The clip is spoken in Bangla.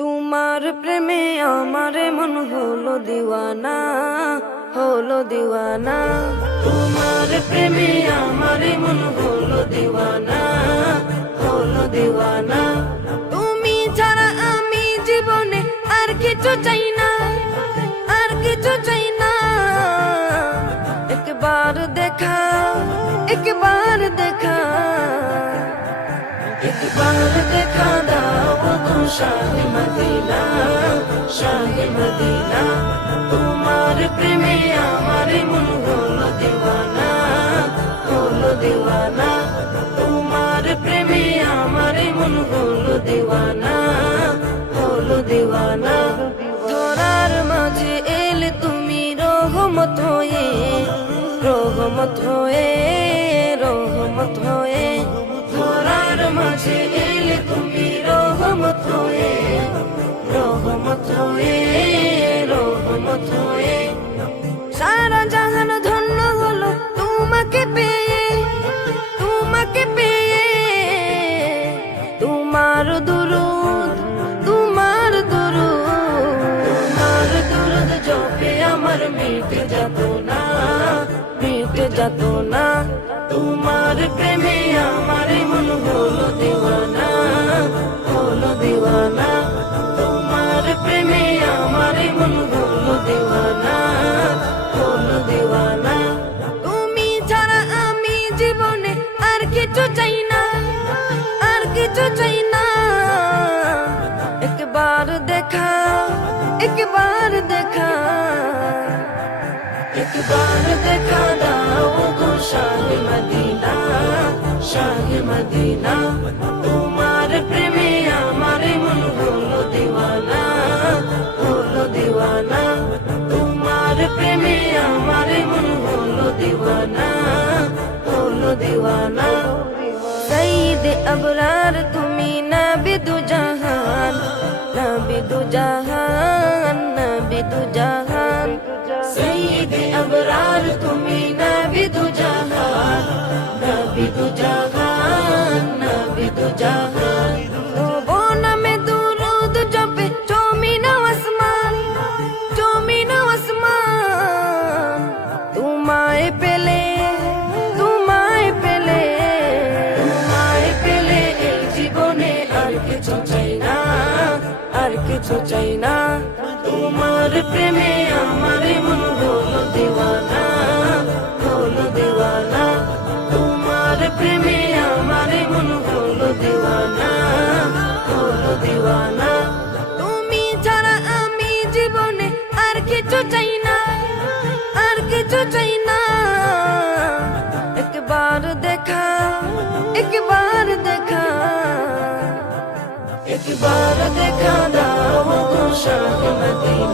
তোমার প্রেমে আমার মন হলো দিওয়ানা, হলো দিওয়ানা। তোমার প্রেমে আমার মন হলো দিওয়ানা, হলো দিওয়ানা। তুমি ছাড়া আমি জীবনে আর কিছু চাই না, আর কিছু চাই না। একবার দেখা, একবার দেখা, একবার দেখা দাও গো শাহে মদিনা, শাহে মদিনা। তোমার প্রেমে আমার মন হলো দিওয়ানা, হলো দিওয়ানা। তোমার প্রেমে আমার মন হলো দিওয়ানা, হলো দিওয়ানা। ধরার মাঝে এলে তুমি রহমত হয়ে, রহমত হয়ে, রহমত হয়ে। ধরার মাঝে এলে তুমি রহমত হয়ে, রহমত হয়ে, রহমত হয়ে। সারা জাহান ধন্য হলো তোমাকে পেয়ে, তোমাকে পেয়ে। তোমার দুরুদ, তোমার দুরুদ, তোমার দুরুদ জপে আমার মিটে যেত না, মিটে যেত না। তোমার প্রেমে আমার মন হলো দিওয়ানা, হলো দিওয়ানা। তোমার প্রেমে আমার মন হলো দিওয়ানা, হলো দিওয়ানা। তুমি ছাড়া আমি জীবনে আর কিছু চাই না, আর কিছু চাই না। একবার দেখা, একবার দেখা, একবার দেখা দাও গো শাহে মদিনা, শাহে মদিনা। তোমার প্রেমে আমার মন হলো দিওয়ানা, হলো দিওয়ানা। তোমার প্রেমে আমার মন হলো দিওয়ানা, হলো দিওয়ানা। সঈদে আবরার তুমি নবী দু জাহান, নবী দু জাহান, নবী দু জাহান। সঈদে আবরার তুমি নবী দু জাহান, নবী দু জাহান, নবী দু জাহান। ও নামে দুরুদ জপে জমিন আসমান, জমিন আসমান। তোমায় পেলে, তোমায় পেলে, তোমায় পেলে এই জীবনে আর কিছু চাই না, আর কিছু চাই না। তোমার প্রেমে আমার মন হলো দিওয়ানা, হলো দিওয়ানা। তোমার প্রেমে আমার মন হলো দিওয়ানা, হলো দিওয়ানা। তুমি ছাড়া আমি জীবনে আর কিছু চাই না, আর কিছু চাই না। একবার দেখা, একবার দেখা, একবার দেখা দাও গো শাহে মদিনা।